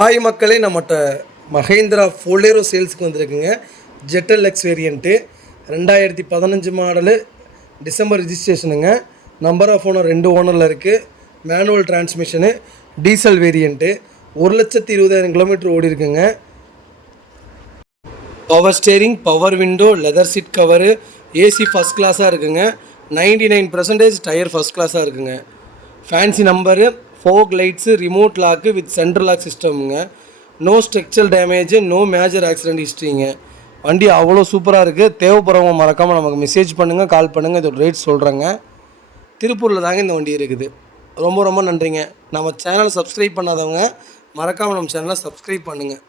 Hi மக்களே, நம்மகிட்ட Mahindra Bolero சேல்ஸுக்கு வந்திருக்குங்க. ஜெட்டல் எக்ஸ் வேரியண்ட்டு 2015 மாடலு, டிசம்பர் ரிஜிஸ்ட்ரேஷனுங்க. நம்பர் ஆஃப் ஓனர் 2 ஓனரில் இருக்குது. Manual transmission, diesel variant. 1,20,000 kilometre ஓடி இருக்குங்க. Power steering, power window, leather seat cover, AC first கிளாஸாக இருக்குங்க. 99% டயர் ஃபஸ்ட் கிளாஸாக இருக்குங்க. Fancy number, fog lights, remote lock with central lock சிஸ்டமுங்க. No structural damage, no major accident ஹிஸ்ட்ரிங்க. வண்டி அவ்வளோ சூப்பராக இருக்குது. தேவைப்படுறவங்க மறக்காமல் நமக்கு மெசேஜ் பண்ணுங்கள், கால் பண்ணுங்கள். இதோட ரேட் சொல்கிறேங்க. திருப்பூரில் தாங்க இந்த வண்டி இருக்குது. ரொம்ப ரொம்ப நன்றிங்க. நம்ம சேனலை சப்ஸ்கிரைப் பண்ணாதவங்க மறக்காமல் நம்ம சேனலை சப்ஸ்கிரைப் பண்ணுங்கள்.